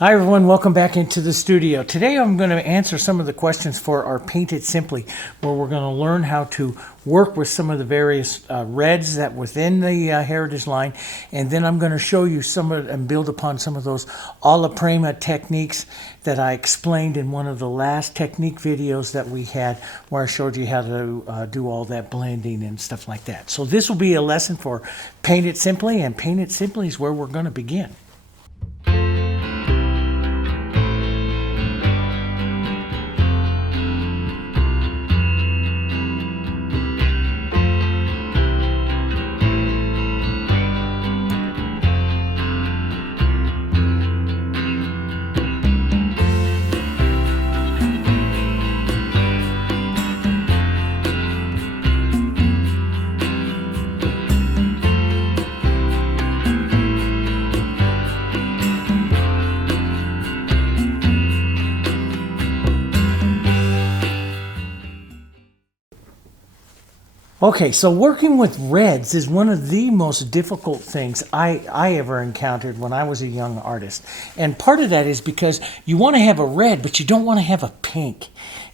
Hi everyone, welcome back into the studio. Today I'm going to answer some of the questions for our Paint It Simply, where we're going to learn how to work with some of the various reds that within the Heritage line, and then I'm going to show you some of and build upon some of those alla prima techniques that I explained in one of the last technique videos that we had, where I showed you how to do all that blending and stuff like that. So this will be a lesson for Paint It Simply, and Paint It Simply is where we're going to begin. Okay, so working with reds is one of the most difficult things I ever encountered when I was a young artist. And part of that is because you want to have a red, but you don't want to have a pink.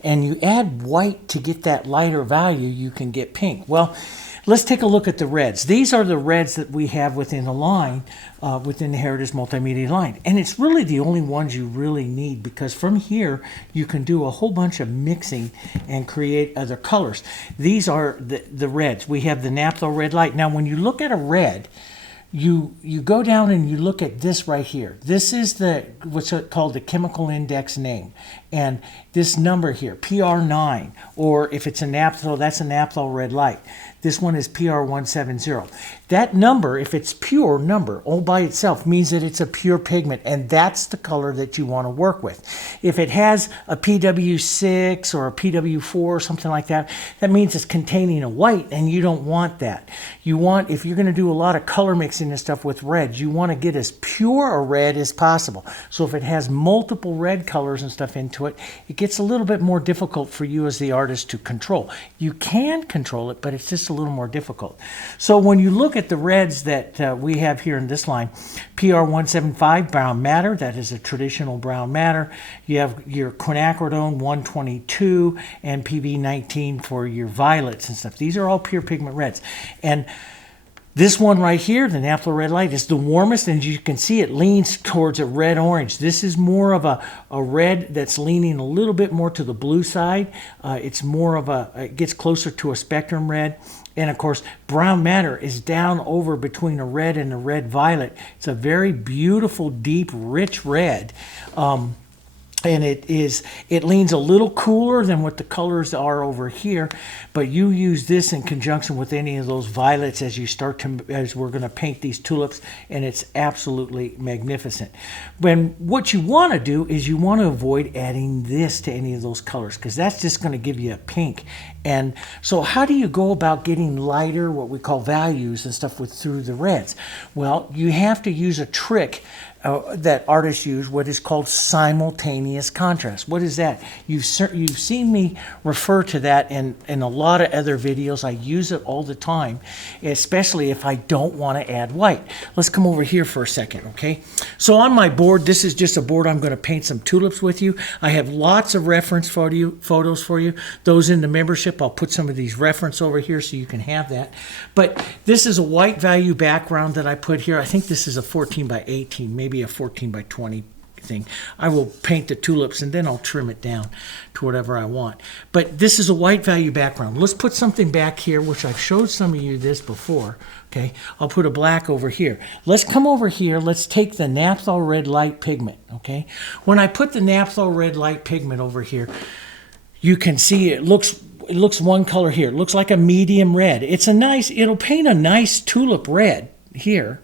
And you add white to get that lighter value, you can get pink. Well, let's take a look at the reds. These are the reds that we have within the line, within the Heritage Multimedia line. And it's really the only ones you really need, because from here you can do a whole bunch of mixing and create other colors. These are the reds. We have the Naphthol Red Light. Now when you look at a red, you go down and you look at this right here. This is what's called the chemical index name. And this number here, PR9, or if it's a naphthol, that's a Naphthol Red Light. This one is PR170. That number, if it's pure number all by itself, means that it's a pure pigment, and that's the color that you want to work with. If it has a PW6 or a PW4 or something like that, that means it's containing a white, and you don't want that. You want, if you're going to do a lot of color mixing and stuff with reds, you want to get as pure a red as possible. So if it has multiple red colors and stuff into it, it gets a little bit more difficult for you as the artist to control. You can control it, but it's just a little more difficult. So when you look at the reds that we have here in this line, PR175 brown matter, that is a traditional brown matter. You have your Quinacridone 122 and PV19 for your violets and stuff. These are all pure pigment reds. And this one right here, the Naphthol Red Light, is the warmest, and you can see it leans towards a red-orange. This is more of a red that's leaning a little bit more to the blue side. It's more of it gets closer to a spectrum red. And of course, brown matter is down over between a red and a red-violet. It's a very beautiful, deep, rich red. And it leans a little cooler than what the colors are over here, but you use this in conjunction with any of those violets as we're going to paint these tulips, and it's absolutely magnificent. What you want to do is you want to avoid adding this to any of those colors, because that's just going to give you a pink. And so how do you go about getting lighter, what we call values and stuff through the reds? Well, you have to use a trick that artists use, what is called simultaneous contrast. What is that? You've seen me refer to that in a lot of other videos. I use it all the time, especially if I don't want to add white. Let's come over here for a second, okay? So on my board, this is just a board I'm going to paint some tulips with you. I have lots of reference photos for you. Those in the membership, I'll put some of these reference over here so you can have that. But this is a white value background that I put here. I think this is a 14 by 18, maybe a 14 by 20 thing. I will paint the tulips and then I'll trim it down to whatever I want. But this is a white value background. Let's put something back here, which I've showed some of you this before. Okay, I'll put a black over here. Let's come over here. Let's take the Naphthol Red Light pigment. Okay, when I put the Naphthol Red Light pigment over here, you can see it looks one color here. It looks like a medium red. It'll paint a nice tulip red here,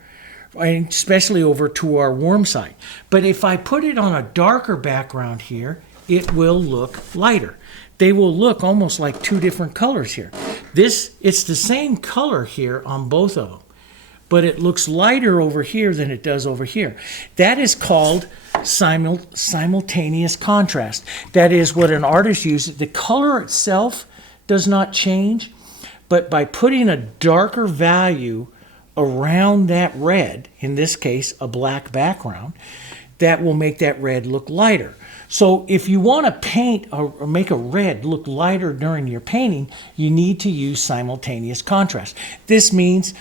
especially over to our warm side. But if I put it on a darker background here, it will look lighter. They will look almost like two different colors here. It's the same color here on both of them, but it looks lighter over here than it does over here. That is called simultaneous contrast. That is what an artist uses. The color itself does not change, but by putting a darker value around that red, in this case a black background, that will make that red look lighter. So if you want to paint or make a red look lighter during your painting, you need to use simultaneous contrast. This means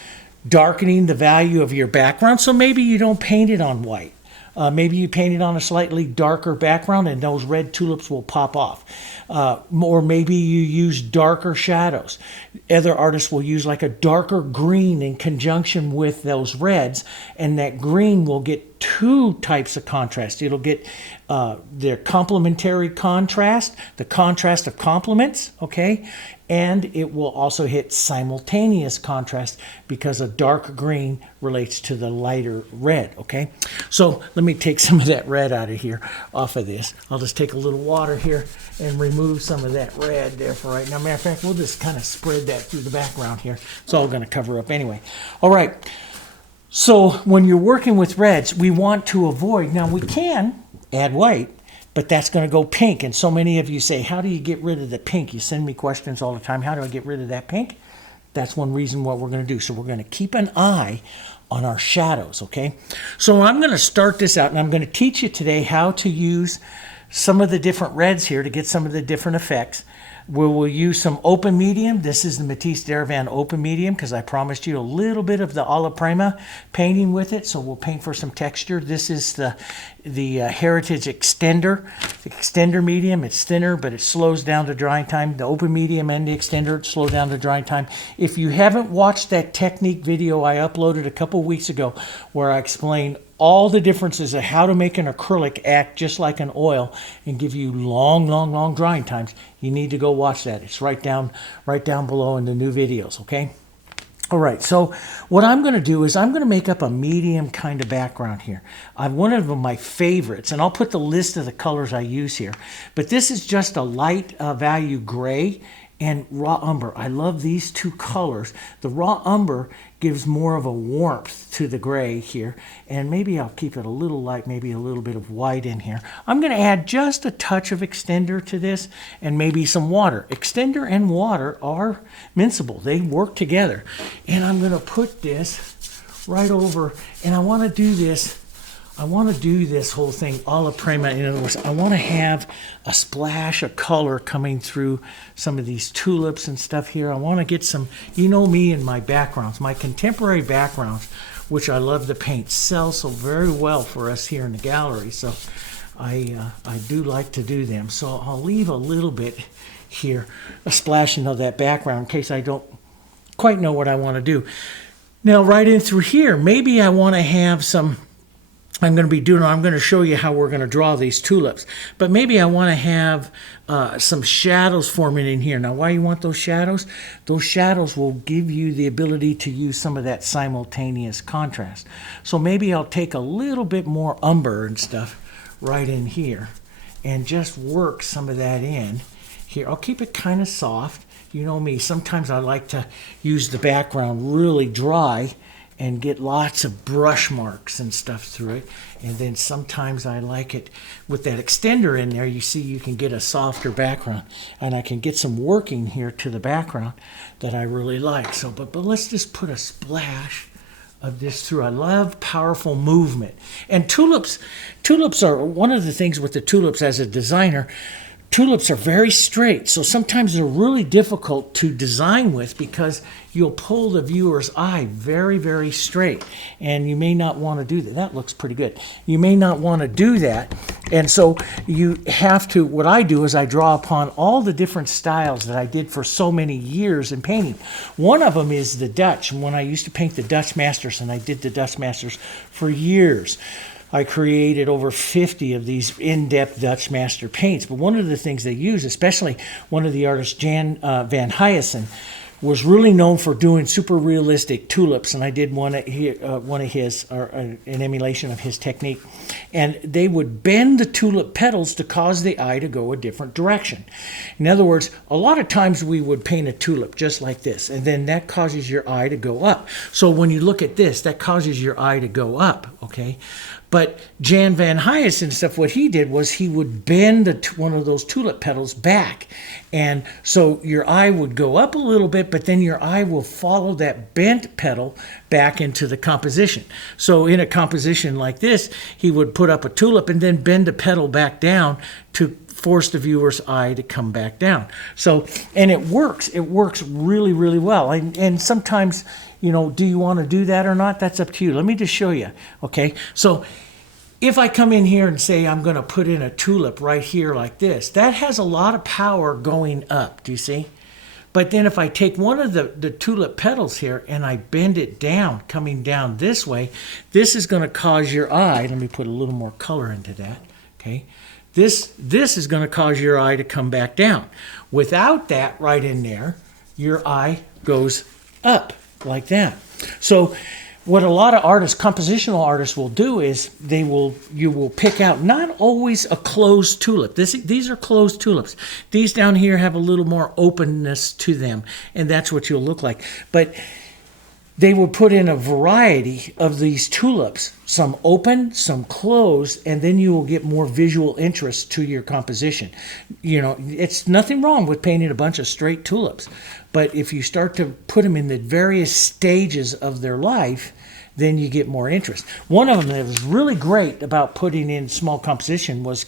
darkening the value of your background, so maybe you don't paint it on white. Maybe you paint it on a slightly darker background and those red tulips will pop off. Or maybe you use darker shadows. Other artists will use like a darker green in conjunction with those reds, and that green will get two types of contrast. It'll get their complementary contrast, the contrast of complements, okay? And it will also hit simultaneous contrast because a dark green relates to the lighter red, okay? So let me take some of that red out of here, off of this. I'll just take a little water here and remove some of that red there for right now. Matter of fact, we'll just kind of spread that through the background here. It's all going to cover up anyway. All right. So when you're working with reds, we want to avoid, now we can add white, but that's going to go pink. And so many of you say, how do you get rid of the pink? You send me questions all the time. How do I get rid of that pink? That's one reason what we're going to do. So we're going to keep an eye on our shadows, okay? So I'm going to start this out, and I'm going to teach you today how to use some of the different reds here to get some of the different effects. We'll use some open medium. This is the Matisse Deravan open medium because I promised you a little bit of the alla prima painting with it. So we'll paint for some texture. This is the Heritage extender medium. It's thinner, but it slows down the drying time. The open medium and the extender slow down the drying time. If you haven't watched that technique video I uploaded a couple weeks ago where I explained all the differences of how to make an acrylic act just like an oil and give you long drying times, you need to go watch that. It's right down below in the new videos, okay? All right, so what I'm going to do is I'm going to make up a medium kind of background here. One of my favorites, and I'll put the list of the colors I use here, but this is just a light value gray and raw umber. I love these two colors. The raw umber gives more of a warmth to the gray here, and maybe I'll keep it a little light, maybe a little bit of white in here. I'm going to add just a touch of extender to this and maybe some water. Extender and water are minceable. They work together. And I'm going to put this right over, and I want to do this whole thing alla prima. In other words, I want to have a splash of color coming through some of these tulips and stuff here. I want to get some, you know me and my backgrounds, my contemporary backgrounds, which I love to paint, sell so very well for us here in the gallery. So I do like to do them. So I'll leave a little bit here, a splashing of that background in case I don't quite know what I want to do. Now right in through here, maybe I want to have some, I'm going to show you how we're going to draw these tulips. But maybe I want to have some shadows forming in here. Now, why you want those shadows? Those shadows will give you the ability to use some of that simultaneous contrast. So maybe I'll take a little bit more umber and stuff right in here and just work some of that in here. I'll keep it kind of soft. You know me, sometimes I like to use the background really dry and get lots of brush marks and stuff through it. And then sometimes I like it with that extender in there. You see, you can get a softer background, and I can get some working here to the background that I really like. So, but let's just put a splash of this through. I love powerful movement. And tulips are one of the things with the tulips as a designer. Tulips are very straight, so sometimes they're really difficult to design with because you'll pull the viewer's eye very straight, and you may not want to do that. That looks pretty good. You may not want to do that, and so you have to, what I do is I draw upon all the different styles that I did for so many years in painting. One of them is the Dutch. When I used to paint the Dutch Masters, and I did the Dutch Masters for years, I created over 50 of these in-depth Dutch master paints. But one of the things they use, especially one of the artists, Jan van Hyessen, was really known for doing super realistic tulips, and I did one of his, or an emulation of his technique. And they would bend the tulip petals to cause the eye to go a different direction. In other words, a lot of times we would paint a tulip just like this, and then that causes your eye to go up. So when you look at this, that causes your eye to go up, okay? But Jan Van Huysen and stuff, what he did was he would bend one of those tulip petals back. And so your eye would go up a little bit, but then your eye will follow that bent petal back into the composition. So in a composition like this, he would put up a tulip and then bend the petal back down to force the viewer's eye to come back down. So, and it works. It works really, really well. And sometimes, you know, do you want to do that or not? That's up to you. Let me just show you. Okay. So if I come in here and say I'm going to put in a tulip right here like this, that has a lot of power going up. Do you see? But then if I take one of the tulip petals here and I bend it down, coming down this way, this is going to cause your eye, let me put a little more color into that. Okay. This is going to cause your eye to come back down. Without that right in there, your eye goes up like that. So what a lot of artists, compositional artists, will do is you will pick out not always a closed tulip. These are closed tulips. These down here have a little more openness to them, and that's what you'll look like. But they will put in a variety of these tulips, some open, some closed, and then you will get more visual interest to your composition. You know, it's nothing wrong with painting a bunch of straight tulips, but if you start to put them in the various stages of their life, then you get more interest. One of them that was really great about putting in small composition was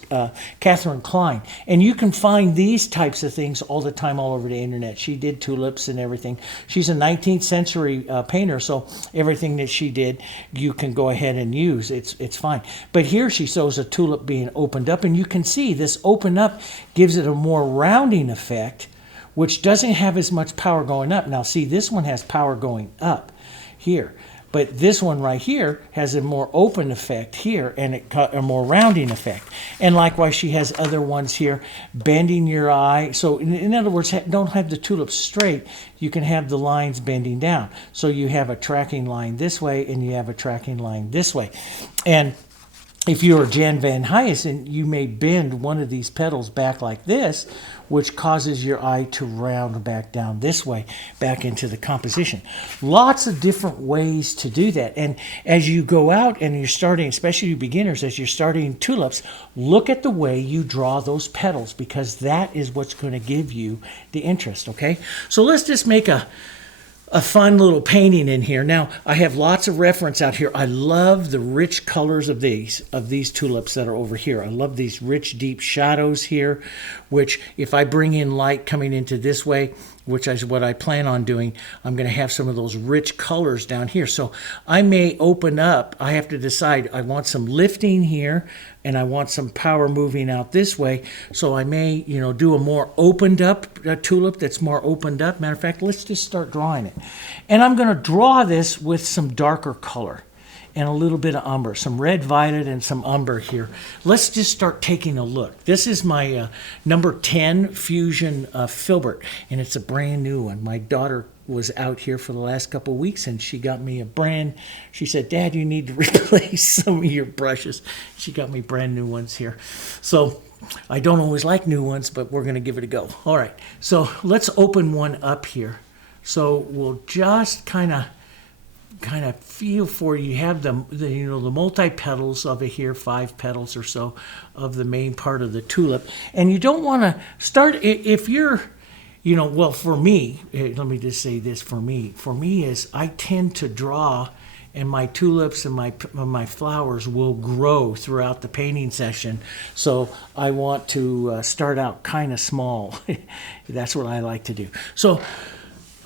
Catherine Klein. And you can find these types of things all the time all over the internet. She did tulips and everything. She's a 19th century painter, so everything that she did, you can go ahead and use. It's fine. But here she shows a tulip being opened up, and you can see this open up gives it a more rounding effect, which doesn't have as much power going up. Now see, this one has power going up here. But this one right here has a more open effect here, and a more rounding effect. And likewise, she has other ones here, bending your eye. So in other words, don't have the tulips straight. You can have the lines bending down. So you have a tracking line this way, and you have a tracking line this way. And if you're Jan Van Huysen, you may bend one of these petals back like this, which causes your eye to round back down this way, back into the composition. Lots of different ways to do that. And as you go out and you're starting, especially you beginners, as you're starting tulips, look at the way you draw those petals, because that is what's going to give you the interest, okay? So let's just make a fun little painting in here. Now, I have lots of reference out here. I love the rich colors of these tulips that are over here. I love these rich, deep shadows here, which if I bring in light coming into this way, which is what I plan on doing, I'm going to have some of those rich colors down here. So I may open up. I have to decide. I want some lifting here, and I want some power moving out this way. So I may, do a more opened up tulip that's more opened up. Matter of fact, let's just start drawing it. And I'm going to draw this with some darker color and a little bit of umber, some red violet and some umber here. Let's just start taking a look. This is my number 10 Fusion filbert, and it's a brand new one. My daughter was out here for the last couple of weeks, and she got me she said, Dad, you need to replace some of your brushes. She got me brand new ones here. So I don't always like new ones, but we're going to give it a go. All right, so let's open one up here. So we'll just kind of feel for you have the multi-petals of it here, 5 petals or so of the main part of the tulip. And you don't want to start, if you're, well, for me, let me just say this for me is I tend to draw, and my tulips and my flowers will grow throughout the painting session. So I want to start out kind of small. That's what I like to do. So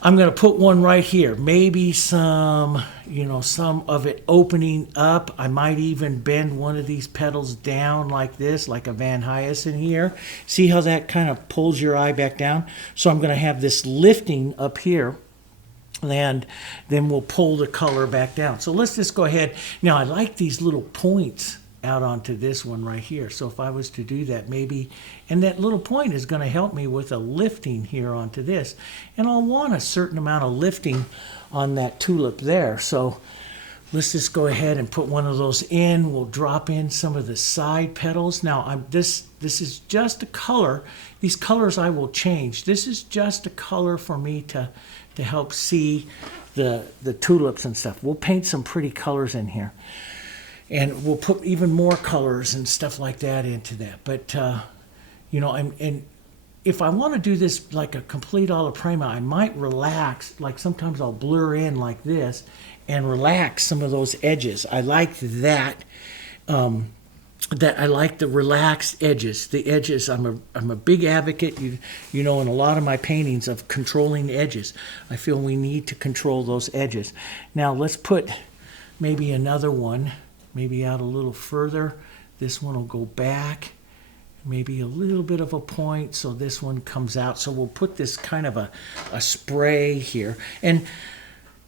I'm going to put one right here. Maybe some of it opening up. I might even bend one of these petals down like this, like a Van Huysen here. See how that kind of pulls your eye back down? So I'm going to have this lifting up here, and then we'll pull the color back down. So let's just go ahead. Now, I like these little points out onto this one right here. So if I was to do that, maybe, and that little point is going to help me with a lifting here onto this. And I'll want a certain amount of lifting on that tulip there. So let's just go ahead and put one of those in. We'll drop in some of the side petals. Now, this is just a color. These colors I will change. This is just a color for me to help see the tulips and stuff. We'll paint some pretty colors in here. and we'll put even more colors and stuff like that into that. But you know, and if I want to do this like a complete alla prima, I might relax. Like sometimes I'll blur in like this and relax some of those edges. I like that. That I like the relaxed edges. The edges, I'm a big advocate, you know, in a lot of my paintings of controlling edges. I feel we need to control those edges. Now let's put maybe another one, maybe out a little further. This one will go back, maybe a little bit of a point, so this one comes out. So we'll put this kind of a spray here, and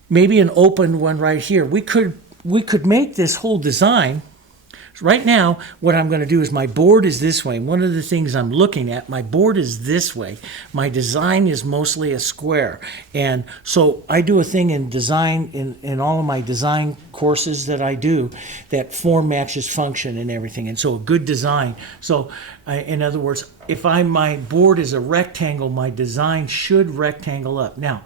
maybe an open one right here. We could make this whole design. Right now, what I'm going to do is my board is this way. One of the things I'm looking at, my board is this way. My design is mostly a square. And so I do a thing in design, in all of my design courses that I do, that form matches function and everything. And so a good design. So in other words, if my board is a rectangle, my design should rectangle up. Now,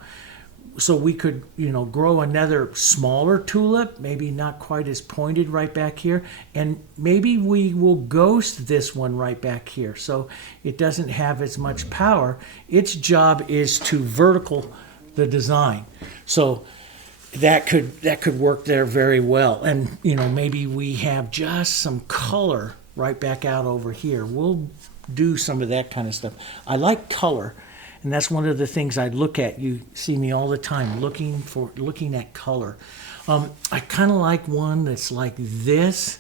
so we could, you know, grow another smaller tulip, maybe not quite as pointed right back here, and maybe we will ghost this one right back here so it doesn't have as much power. Its job is to vertical the design. So that could work there very well. And, you know, maybe we have just some color right back out over here. We'll do some of that kind of stuff. I like color. And that's one of the things I look at. You see me all the time looking at color. I kind of like one that's like this.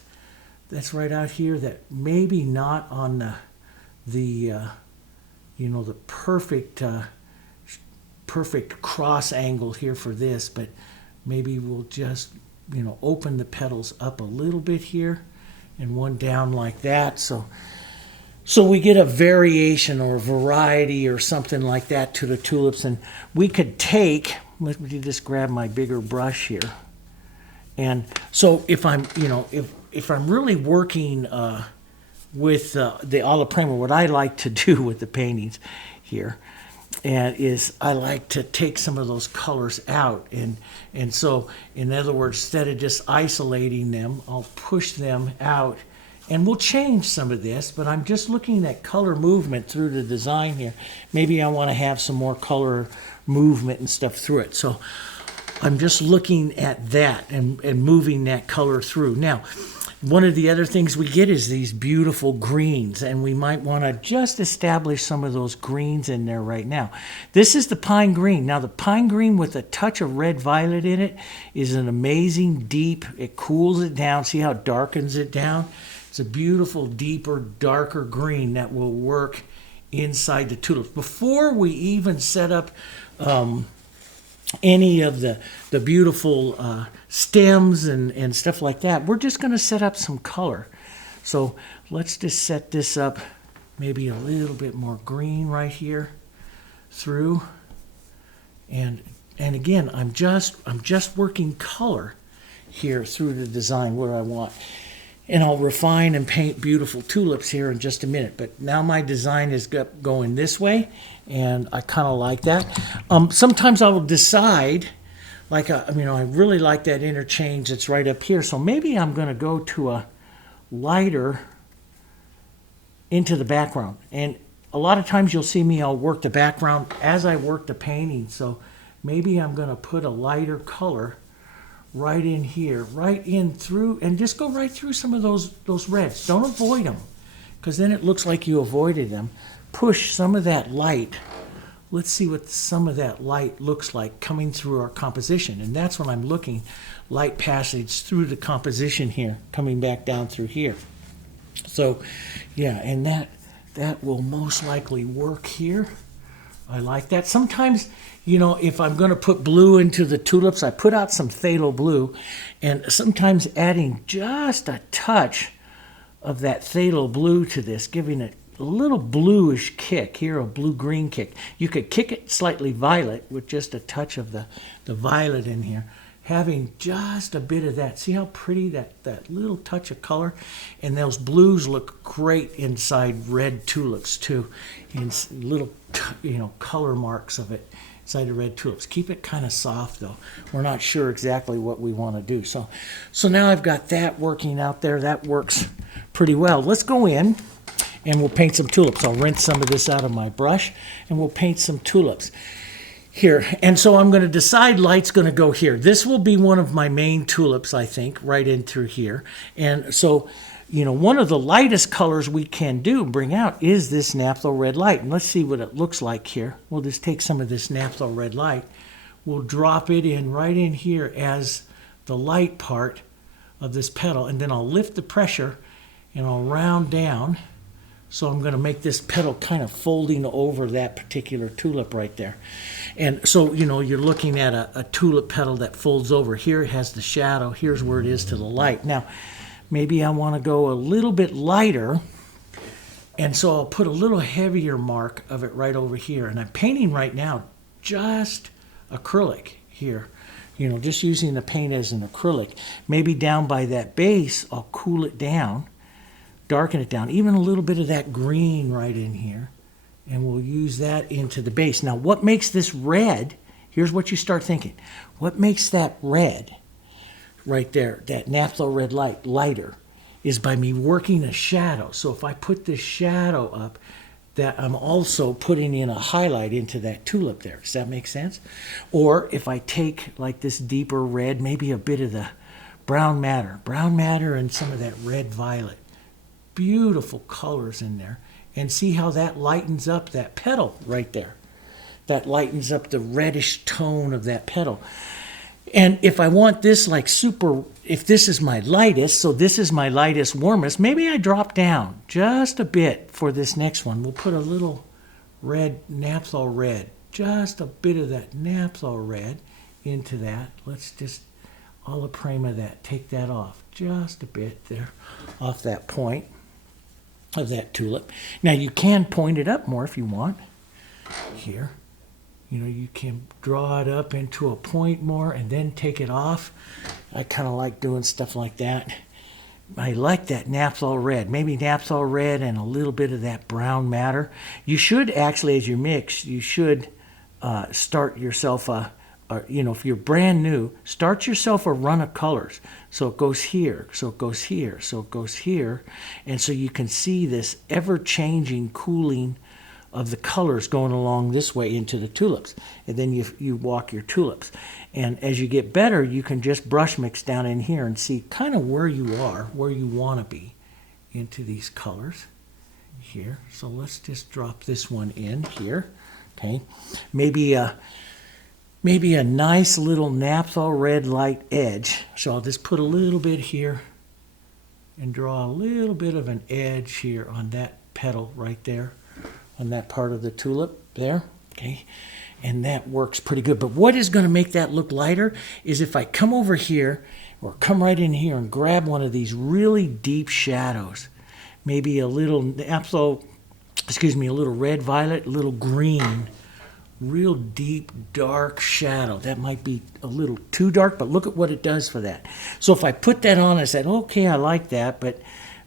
That's right out here. That maybe not on the you know, the perfect cross angle here for this, but maybe we'll just, you know, open the petals up a little bit here, and one down like that. So we get a variation or a variety or something like that to the tulips. And we could take, let me just grab my bigger brush here. And so if I'm, you know, if I'm really working with the alla prima, what I like to do with the paintings here is I like to take some of those colors out. And so, in other words, instead of just isolating them, I'll push them out. And we'll change some of this, but I'm just looking at color movement through the design here. Maybe I want to have some more color movement and stuff through it. So I'm just looking at that and moving that color through. Now, one of the other things we get is these beautiful greens, and we might want to just establish some of those greens in there right now. This is the pine green. Now, the pine green with a touch of red violet in it is an amazing deep. It cools it down. See how it darkens it down? It's a beautiful, deeper, darker green that will work inside the tulips. Before we even set up any of the beautiful stems and stuff like that, we're just going to set up some color. So let's just set this up maybe a little bit more green right here through. And again, I'm just working color here through the design where I want. And I'll refine and paint beautiful tulips here in just a minute. But now my design is going this way, and I kind of like that. Sometimes I will decide, like, you know, I really like that interchange that's right up here. So maybe I'm going to go to a lighter into the background. And a lot of times you'll see me, I'll work the background as I work the painting. So maybe I'm going to put a lighter color right in here, right in through, and just go right through some of those reds. Don't avoid them, because then it looks like you avoided them. Push some of that light. Let's see what some of that light looks like coming through our composition. And that's when I'm looking, light passage through the composition here, coming back down through here. So, yeah, and that will most likely work here. I like that. Sometimes, you know, if I'm going to put blue into the tulips, I put out some Phthalo Blue, and sometimes adding just a touch of that Phthalo Blue to this, giving it a little bluish kick here, a blue-green kick. You could kick it slightly violet with just a touch of the violet in here. Having just a bit of that. See how pretty that little touch of color? And those blues look great inside red tulips too. And little, you know, color marks of it inside the red tulips. Keep it kind of soft though. We're not sure exactly what we want to do. So now I've got that working out there. That works pretty well. Let's go in and we'll paint some tulips. I'll rinse some of this out of my brush and we'll paint some tulips here. And so I'm going to decide light's going to go here. This will be one of my main tulips, I think, right in through here. And so, you know, one of the lightest colors we can bring out is this Naphthol Red Light. And let's see what it looks like here. We'll just take some of this Naphthol Red Light. We'll drop it in right in here as the light part of this petal. And then I'll lift the pressure and I'll round down. So I'm going to make this petal kind of folding over that particular tulip right there. And so, you know, you're looking at a tulip petal that folds over. Here it has the shadow. Here's where it is to the light. Now, maybe I want to go a little bit lighter. And so I'll put a little heavier mark of it right over here. And I'm painting right now just acrylic here. You know, just using the paint as an acrylic. Maybe down by that base, I'll cool it down. Darken it down, even a little bit of that green right in here, and we'll use that into the base. Now, what makes this red, here's what you start thinking. What makes that red right there, that Naphthol Red Light, lighter, is by me working a shadow. So if I put this shadow up, that I'm also putting in a highlight into that tulip there. Does that make sense? Or if I take like this deeper red, maybe a bit of the brown matter and some of that red violet. Beautiful colors in there, and see how that lightens up that petal right there. That lightens up the reddish tone of that petal. And if I want this like super, if this is my lightest, so this is my lightest, warmest, maybe I drop down just a bit for this next one. We'll put a little red, Naphthol red, just a bit of that Naphthol red into that. Let's just, alla prima that, take that off just a bit there, off that point of that tulip. Now you can point it up more if you want. Here, you know, you can draw it up into a point more and then take it off. I kind of like doing stuff like that. I like that Naphthol red, maybe Naphthol red and a little bit of that brown matter. You should actually, as you mix, you should start yourself you know, if you're brand new, start yourself a run of colors. So it goes here, so it goes here, so it goes here. And so you can see this ever-changing cooling of the colors going along this way into the tulips. And then you walk your tulips. And as you get better, you can just brush mix down in here and see kind of where you are, where you want to be into these colors here. So let's just drop this one in here, okay? Maybe a nice little Naphthol Red Light edge. So I'll just put a little bit here and draw a little bit of an edge here on that petal right there, on that part of the tulip there, okay? And that works pretty good. But what is going to make that look lighter is if I come over here or come right in here and grab one of these really deep shadows, maybe a little Naphthol, a little red violet, a little green, real deep, dark shadow. That might be a little too dark, but look at what it does for that. So if I put that on, I said, okay, I like that, but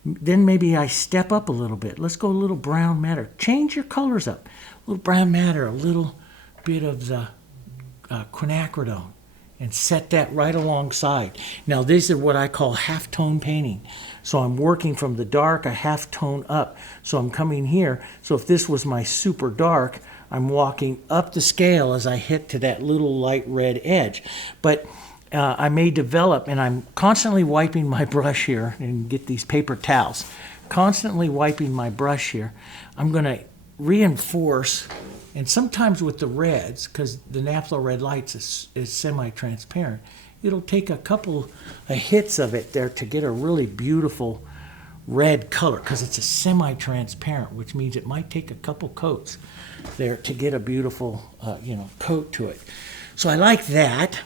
then maybe I step up a little bit. Let's go a little brown matter. Change your colors up. A little brown matter, a little bit of the quinacridone, and set that right alongside. Now, these are what I call half-tone painting. So I'm working from the dark a half-tone up. So I'm coming here. So if this was my super dark, I'm walking up the scale as I hit to that little light red edge. But I may develop, and I'm constantly wiping my brush here, and get these paper towels, constantly wiping my brush here. I'm going to reinforce, and sometimes with the reds, because the Naphthol Red Lights is semi-transparent, it'll take a couple of hits of it there to get a really beautiful red color, because it's a semi-transparent, which means it might take a couple coats there to get a beautiful coat to it. So I like that.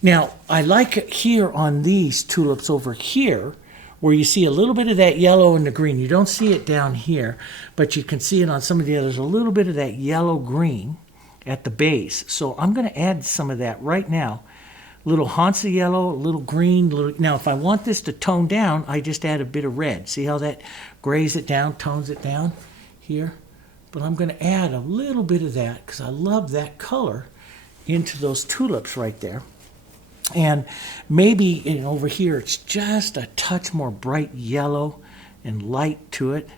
Now I like it here on these tulips over here, where you see a little bit of that yellow and the green. You don't see it down here, but you can see it on some of the others, a little bit of that yellow-green at the base. So I'm going to add some of that right now. A little Hansa Yellow, a little green. Now, if I want this to tone down, I just add a bit of red. See how that grays it down, tones it down here? But I'm going to add a little bit of that because I love that color. into those tulips right there. And maybe over here it's just a touch more bright yellow and light to it.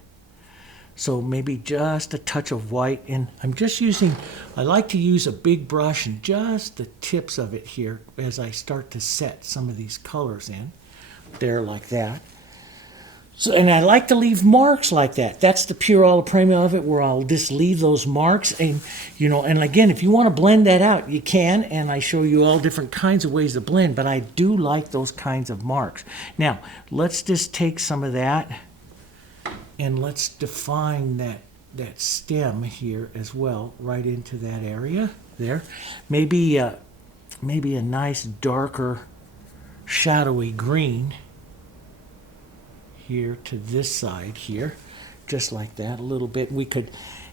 So maybe just a touch of white. And I'm just using, I like to use a big brush and just the tips of it here as I start to set some of these colors in. There, like that. So, and I like to leave marks like that. That's the pure alla prima of it, where I'll just leave those marks. And, and again, if you want to blend that out, you can. And I show you all different kinds of ways to blend. But I do like those kinds of marks. Now, let's just take some of that. And let's define that stem here as well, right into that area there. Maybe a nice darker shadowy green here to this side here, just like that a little bit. We could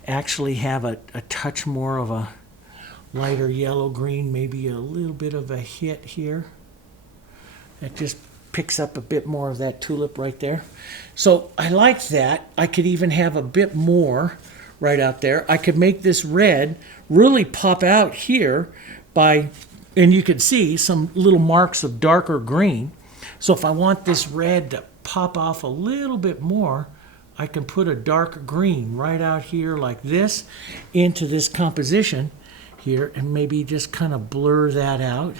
actually have a touch more of a lighter yellow green, maybe a little bit of a hit here. That just picks up a bit more of that tulip right there. So I like that. I could even have a bit more right out there. I could make this red really pop out here by, and you can see some little marks of darker green. So if I want this red to pop off a little bit more, I can put a dark green right out here like this into this composition here and maybe just kind of blur that out.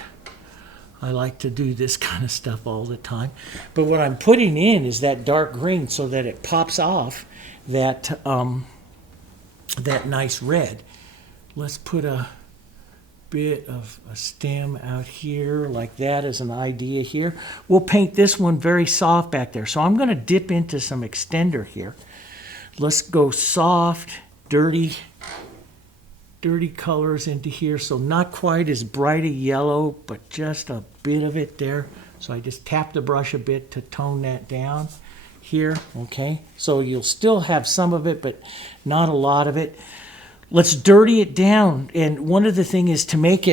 I like to do this kind of stuff all the time. But what I'm putting in is that dark green so that it pops off that, that nice red. Let's put a bit of a stem out here like that as an idea here. We'll paint this one very soft back there. So I'm going to dip into some extender here. Let's go soft, dirty colors into here. So not quite as bright a yellow, but just a bit of it there. So I just tap the brush a bit to tone that down here. Okay, so you'll still have some of it, but not a lot of it. Let's dirty it down. And one of the things is to make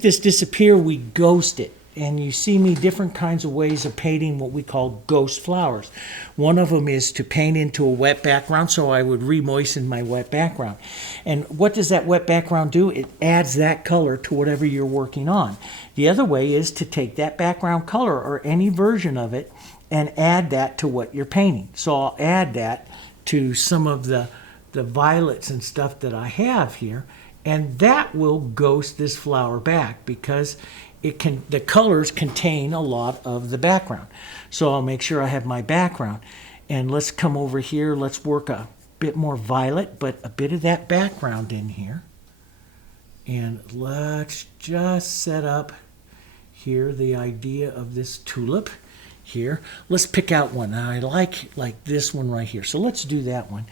this disappear, we ghost it. And you see me different kinds of ways of painting what we call ghost flowers. One of them is to paint into a wet background, so I would re-moisten my wet background. And what does that wet background do? It adds that color to whatever you're working on. The other way is to take that background color or any version of it and add that to what you're painting. So I'll add that to some of the violets and stuff that I have here, and that will ghost this flower back because the colors contain a lot of the background. So I'll make sure I have my background. And let's come over here. Let's work a bit more violet, but a bit of that background in here. And let's just set up here the idea of this tulip here. Let's pick out one. Now I like this one right here. So let's do that one.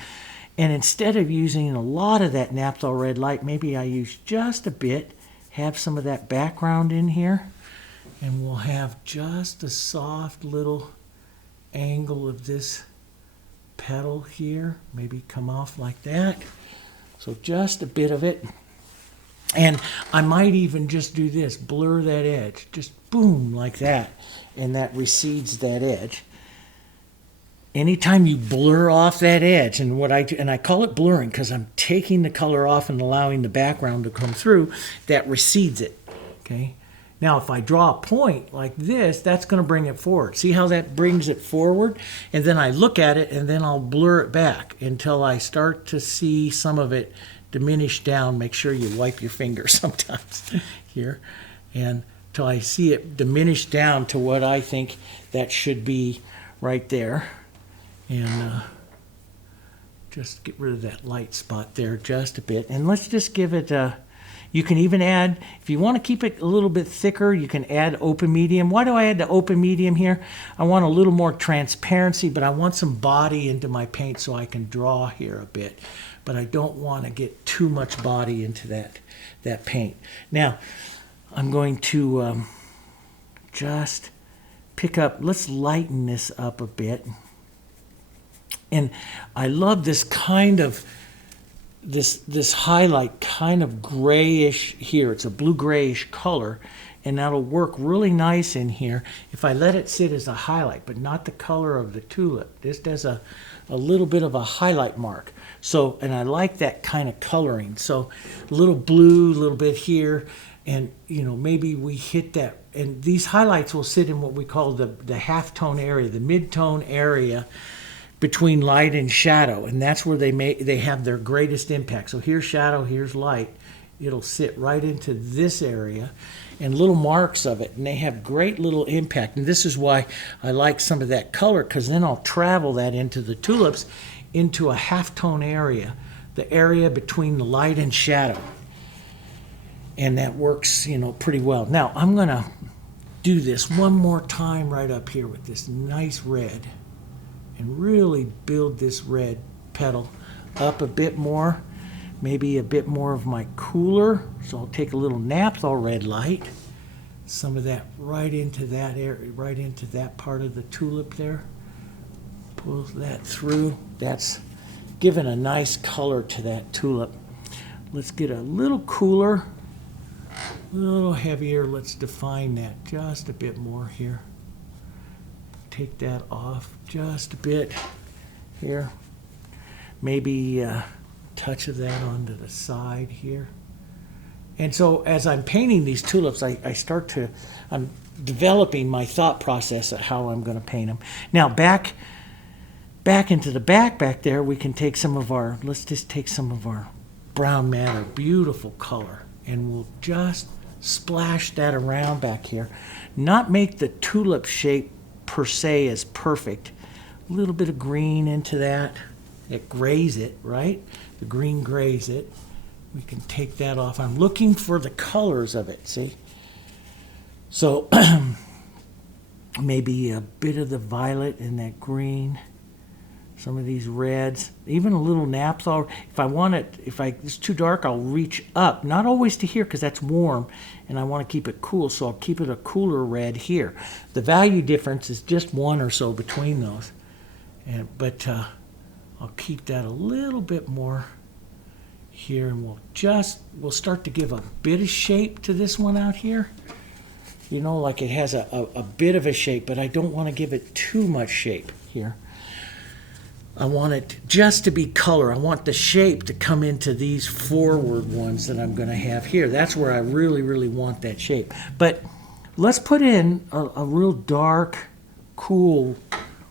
And instead of using a lot of that Naphthol Red Light, maybe I use just a bit. Have some of that background in here, and we'll have just a soft little angle of this petal here, maybe come off like that. So just a bit of it. And I might even just do this, blur that edge, just boom, like that, and that recedes that edge. Anytime you blur off that edge, and what I do, and I call it blurring because I'm taking the color off and allowing the background to come through, that recedes it. Okay. Now, if I draw a point like this, that's going to bring it forward. See how that brings it forward? And then I look at it, and then I'll blur it back until I start to see some of it diminish down. Make sure you wipe your finger sometimes here, and till I see it diminish down to what I think that should be right there. And just get rid of that light spot there just a bit. And let's just give it you can even add, if you want to keep it a little bit thicker, you can add open medium. Why do I add the open medium here? I want a little more transparency, but I want some body into my paint so I can draw here a bit. But I don't want to get too much body into that paint. Now, I'm going to just pick up, let's lighten this up a bit. And I love this kind of, this highlight kind of grayish here. It's a blue grayish color. and that'll work really nice in here if I let it sit as a highlight, but not the color of the tulip. This does a little bit of a highlight mark. So, and I like that kind of coloring. So a little blue, a little bit here, and maybe we hit that. And these highlights will sit in what we call the halftone area, the mid-tone area between light and shadow, and that's where they have their greatest impact. So here's shadow, here's light. It'll sit right into this area, and little marks of it, and they have great little impact. And this is why I like some of that color, because then I'll travel that into the tulips into a halftone area, the area between the light and shadow. And that works, pretty well. Now I'm gonna do this one more time right up here with this nice red, and really build this red petal up a bit more, maybe a bit more of my cooler. So I'll take a little Naphthol Red Light, some of that right into that area, right into that part of the tulip there. Pull that through. That's giving a nice color to that tulip. Let's get a little cooler, a little heavier. Let's define that just a bit more here. Take that off just a bit here. Maybe a touch of that onto the side here. And so as I'm painting these tulips, I'm developing my thought process of how I'm going to paint them. Now back into the back there, we can take let's just take some of our brown matter, beautiful color, and we'll just splash that around back here. Not make the tulip shape per se as perfect. A little bit of green into that. It grays it, right? The green grays it. We can take that off. I'm looking for the colors of it, see? So maybe a bit of the violet in that green. Some of these reds, even a little naphthol. If it's too dark, I'll reach up. Not always to here because that's warm and I want to keep it cool, so I'll keep it a cooler red here. The value difference is just 1 or so between those. But I'll keep that a little bit more here, and we'll start to give a bit of shape to this one out here. Like it has a bit of a shape, but I don't want to give it too much shape here. I want it just to be color. I want the shape to come into these forward ones that I'm going to have here. That's where I really, really want that shape. But let's put in a real dark, cool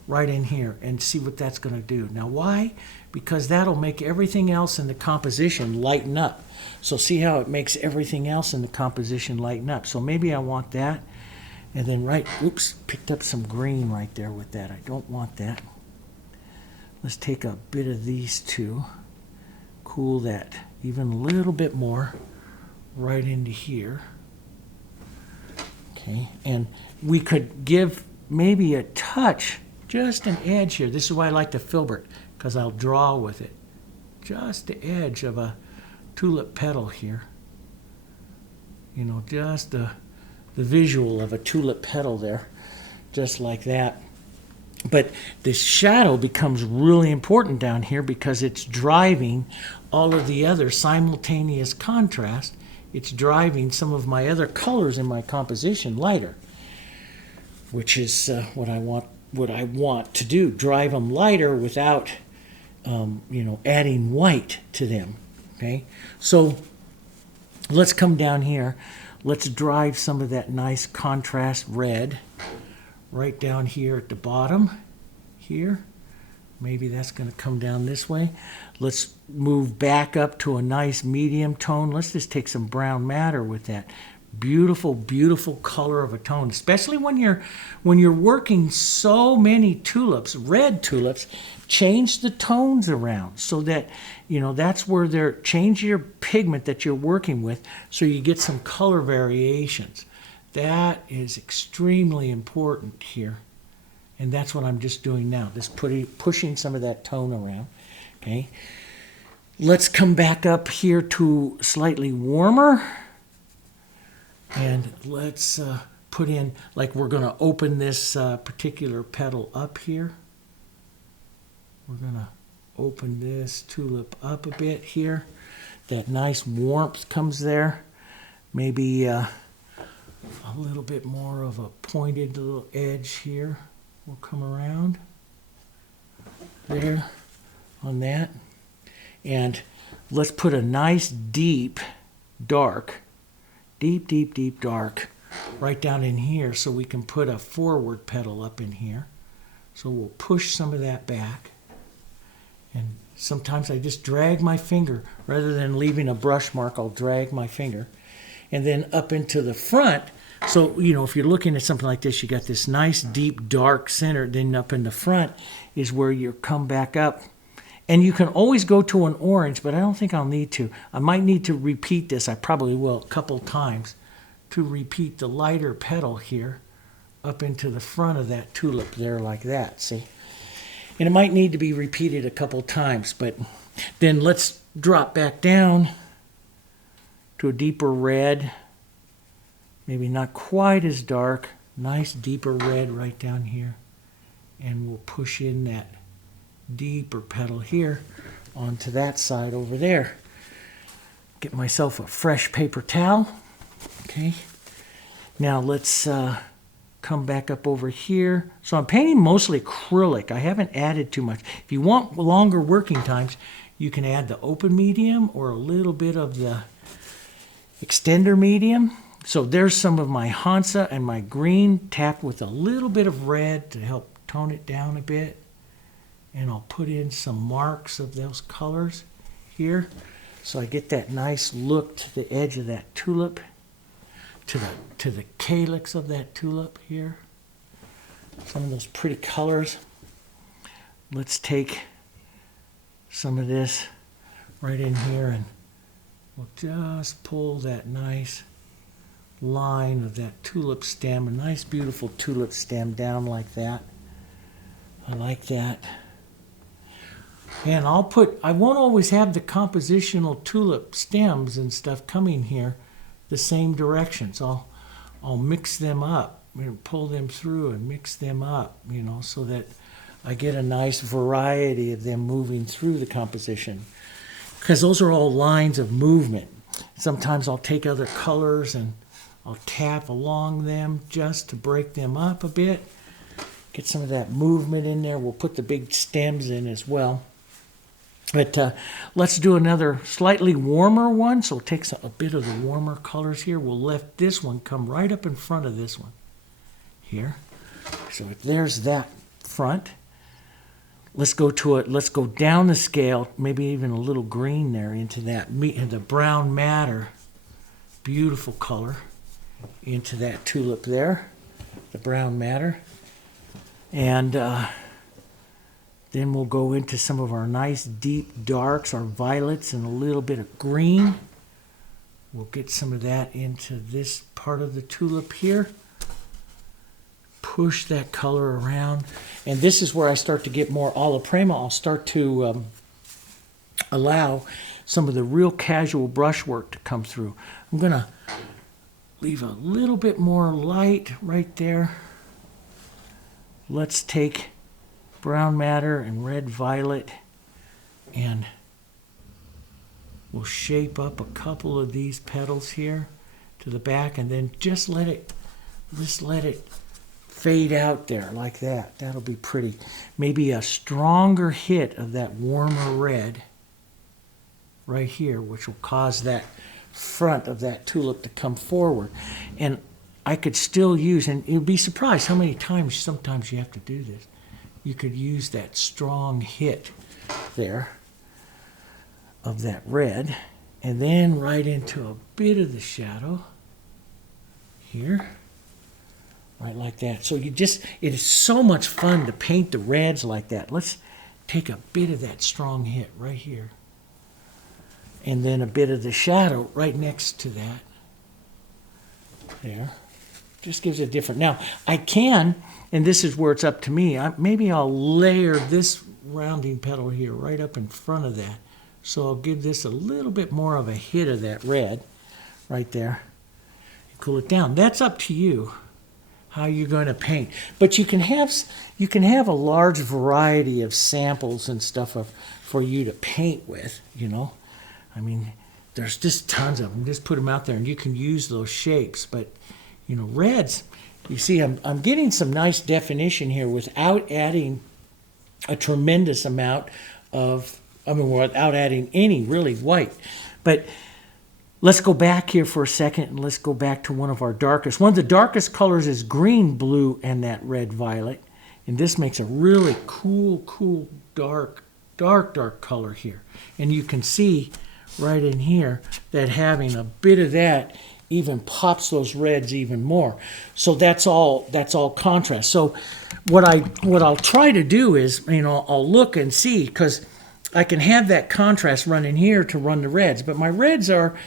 right in here and see what that's going to do. Now why? Because that'll make everything else in the composition lighten up. So see how it makes everything else in the composition lighten up. So maybe I want that. And then picked up some green right there with that. I don't want that. Let's take a bit of these two, cool that even a little bit more right into here. Okay, and we could give maybe a touch, just an edge here. This is why I like the filbert, because I'll draw with it. Just the edge of a tulip petal here. Just the visual of a tulip petal there, just like that. But the shadow becomes really important down here because it's driving all of the other simultaneous contrast. It's driving some of my other colors in my composition lighter, which is what I want to do. Drive them lighter without, adding white to them. Okay, so let's come down here. Let's drive some of that nice contrast red right down here at the bottom here. Maybe that's going to come down this way. Let's move back up to a nice medium tone. Let's just take some brown matter with that. Beautiful, beautiful color of a tone, especially when you're working so many tulips, red tulips. Change the tones around so that that's where change your pigment that you're working with so you get some color variations. That is extremely important here. And that's what I'm just doing now, just pushing some of that tone around. Okay. Let's come back up here to slightly warmer. And let's put in, like we're going to open this particular petal up here. We're going to open this tulip up a bit here. That nice warmth comes there. Maybe a little bit more of a pointed little edge here. We'll come around there on that. And let's put a nice deep dark right down in here so we can put a forward petal up in here. So we'll push some of that back. And sometimes I just drag my finger. Rather than leaving a brush mark, I'll drag my finger. And then up into the front. So, you know, if you're looking at something like this, you got this nice deep dark center. Then up in the front is where you come back up. And you can always go to an orange, but I don't think I'll need to. I might need to repeat this. I probably will a couple times to repeat the lighter petal here up into the front of that tulip there like that, see? And it might need to be repeated a couple times, but then let's drop back down to a deeper red, maybe not quite as dark, nice deeper red right down here. And we'll push in that deeper petal here onto that side over there. Get myself a fresh paper towel. Okay. Now let's come back up over here. So I'm painting mostly acrylic. I haven't added too much. If you want longer working times, you can add the open medium or a little bit of the extender medium. So there's some of my Hansa and my green tapped with a little bit of red to help tone it down a bit. And I'll put in some marks of those colors here. So I get that nice look to the edge of that tulip, to the calyx of that tulip here. Some of those pretty colors. Let's take some of this right in here and we'll just pull that nice line of that tulip stem, a nice beautiful tulip stem down like that. I like that. And I won't always have the compositional tulip stems and stuff coming here the same direction. So I'll mix them up, pull them through and mix them up, so that I get a nice variety of them moving through the composition. Because those are all lines of movement. Sometimes I'll take other colors and I'll tap along them just to break them up a bit. Get some of that movement in there. We'll put the big stems in as well. But let's do another slightly warmer one. So we'll take a bit of the warmer colors here. We'll let this one come right up in front of this one here. So there's that front. Let's go to it. Let's go down the scale, maybe even a little green there into that, and the brown madder, beautiful color, into that tulip there, the brown madder. And then we'll go into some of our nice deep darks, our violets, and a little bit of green. We'll get some of that into this part of the tulip here. Push that color around. And this is where I start to get more alla prima. I'll start to allow some of the real casual brushwork to come through. I'm going to leave a little bit more light right there. Let's take brown madder and red violet and we'll shape up a couple of these petals here to the back and then just let it fade out there like that. That'll be pretty. Maybe a stronger hit of that warmer red right here, which will cause that front of that tulip to come forward. And I could still use, and you'd be surprised how many times sometimes you have to do this. You could use that strong hit there of that red, and then right into a bit of the shadow here, right like that. So it is so much fun to paint the reds like that. Let's take a bit of that strong hit right here, and then a bit of the shadow right next to that there. Just gives it different. Now, I can, and this is where it's up to me, maybe I'll layer this rounding petal here right up in front of that. So I'll give this a little bit more of a hit of that red right there. Cool it down. That's up to you how you're going to paint. But you can have a large variety of samples and stuff for you to paint with, I mean, there's just tons of them. Just put them out there and you can use those shapes. But reds, you see I'm getting some nice definition here without adding a tremendous amount without adding any really white. But let's go back here for a second and let's go back to one of our darkest. One of the darkest colors is green, blue, and that red violet. And this makes a really cool, dark color here. And you can see right in here that having a bit of that even pops those reds even more. So that's all contrast. So what I'll try to do is, I'll look and see, because I can have that contrast run in here to run the reds, but my reds are,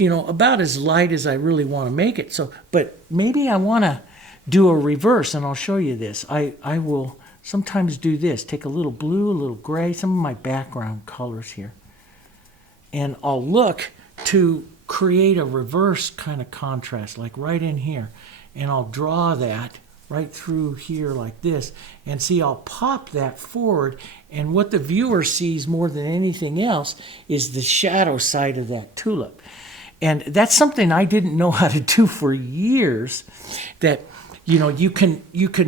about as light as I really want to make it. So, but maybe I want to do a reverse, and I'll show you this. I will sometimes do this, take a little blue, a little gray, some of my background colors here, and I'll look to create a reverse kind of contrast, like right in here, and I'll draw that right through here like this, and see, I'll pop that forward, and what the viewer sees more than anything else is the shadow side of that tulip. And that's something I didn't know how to do for years, that you can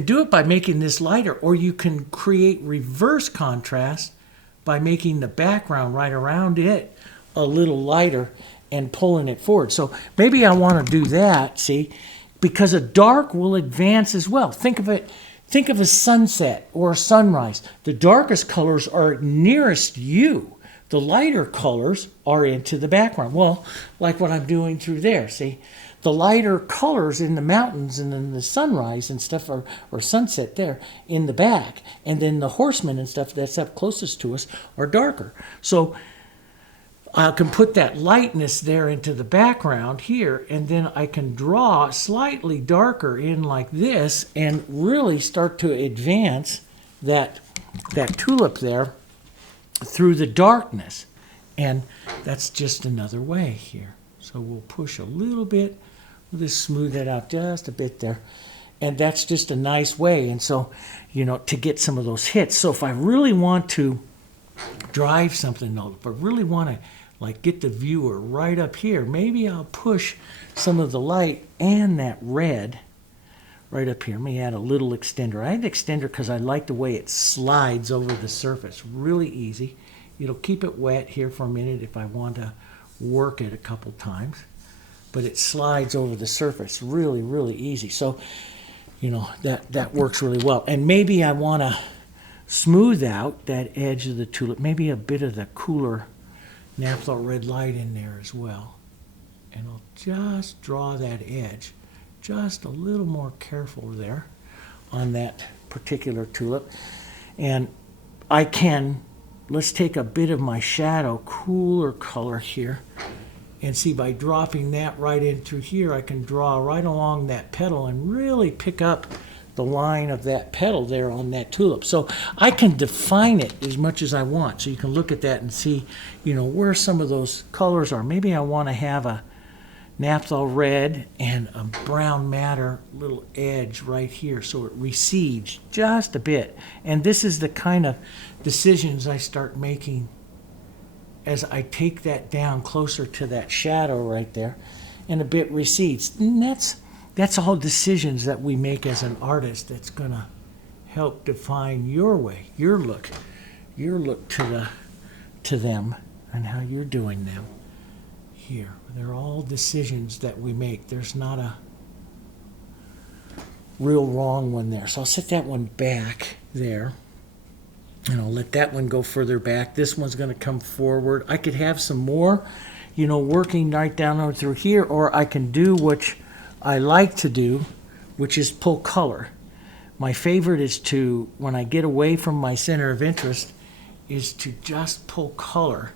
do it by making this lighter, or you can create reverse contrast by making the background right around it a little lighter and pulling it forward. So maybe I want to do that, see, because a dark will advance as well. Think of a sunset or a sunrise. The darkest colors are nearest you. The lighter colors are into the background. Well, like what I'm doing through there, see? The lighter colors in the mountains and in the sunrise and stuff, or sunset there, in the back. And then the horsemen and stuff that's up closest to us are darker. So I can put that lightness there into the background here, and then I can draw slightly darker in like this and really start to advance that tulip there through the darkness. And that's just another way here. So we'll push a little bit. We'll just smooth that out just a bit there. And that's just a nice way. And so, to get some of those hits. So if I really want to drive something, if I really want to get the viewer right up here, maybe I'll push some of the light and that red right up here. Let me add a little extender. I add the extender because I like the way it slides over the surface. Really easy. It'll keep it wet here for a minute if I want to work it a couple times. But it slides over the surface really, really easy. So, that works really well. And maybe I want to smooth out that edge of the tulip, maybe a bit of the cooler Naphthol Red Light in there as well. And I'll just draw that edge just a little more careful there on that particular tulip. And let's take a bit of my shadow, cooler color here, and see, by dropping that right in through here, I can draw right along that petal and really pick up the line of that petal there on that tulip. So I can define it as much as I want. So you can look at that and see, where some of those colors are. Maybe I want to have a naphthol red and a brown matter little edge right here, so it recedes just a bit. And this is the kind of decisions I start making as I take that down closer to that shadow right there, and a bit recedes. And that's all decisions that we make as an artist that's going to help define your way, your look to them and how you're doing them here. They're all decisions that we make. There's not a real wrong one there. So I'll set that one back there, and I'll let that one go further back. This one's going to come forward. I could have some more, working right down through here, or I can do what I like to do, which is pull color. My favorite is to, when I get away from my center of interest, is to just pull color.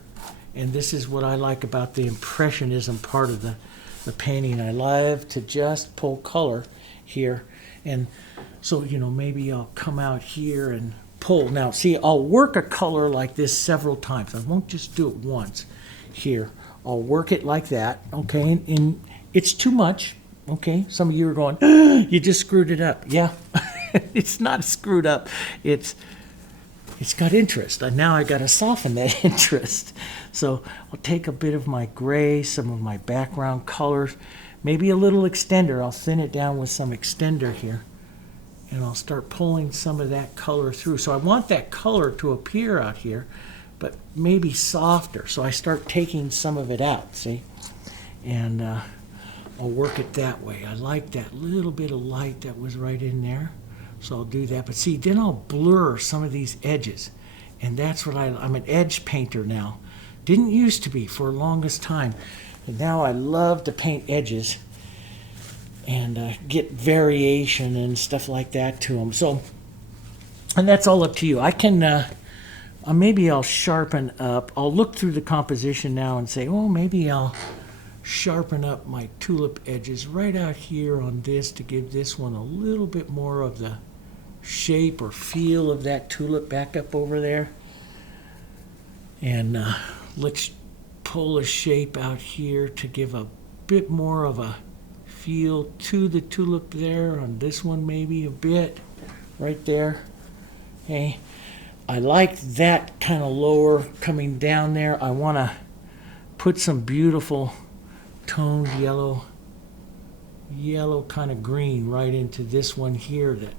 And this is what I like about the impressionism part of the painting. I love to just pull color here. And so, maybe I'll come out here and pull. Now, see, I'll work a color like this several times. I won't just do it once here. I'll work it like that, okay? And it's too much. Okay, some of you are going, you just screwed it up. Yeah, it's not screwed up. It's got interest. And now I got to soften that interest. So I'll take a bit of my gray, some of my background colors, maybe a little extender. I'll thin it down with some extender here. And I'll start pulling some of that color through. So I want that color to appear out here, but maybe softer. So I start taking some of it out, see? And I'll work it that way. I like that little bit of light that was right in there. So I'll do that. But see, then I'll blur some of these edges. And that's what I'm an edge painter now. Didn't used to be for the longest time. And now I love to paint edges and get variation and stuff like that to them. So, and that's all up to you. I can, maybe I'll sharpen up. I'll look through the composition now and say, oh, maybe I'll sharpen up my tulip edges right out here on this to give this one a little bit more of the shape or feel of that tulip back up over there. And let's pull a shape out here to give a bit more of a feel to the tulip there on this one, maybe a bit right there. Okay, I like that kind of lower coming down there. I want to put some beautiful toned yellow kind of green right into this one here that